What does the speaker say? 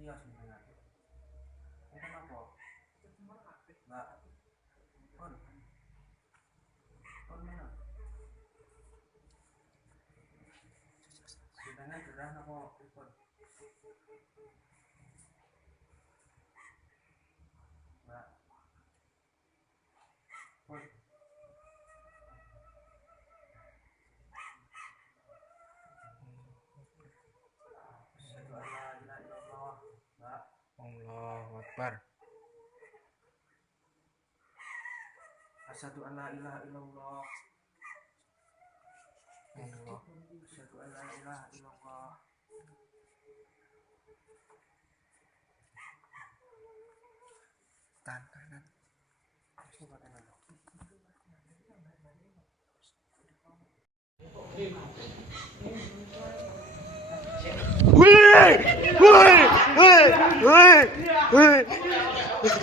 Iya sebenarnya. Ini apa? Mbak. Pun. Pun mana? Sebenarnya gerah apa? Pun. Mbak. Pun. Asyhadu an la ilaha illallah. Mbak. Allahu Akbar. Asyhadu an la ilaha illallah. Allah. Asyhadu an la ilaha illallah. Tahan, tahan. Coba tangan dong. Wih! Wih! Wih! Wih! Wih!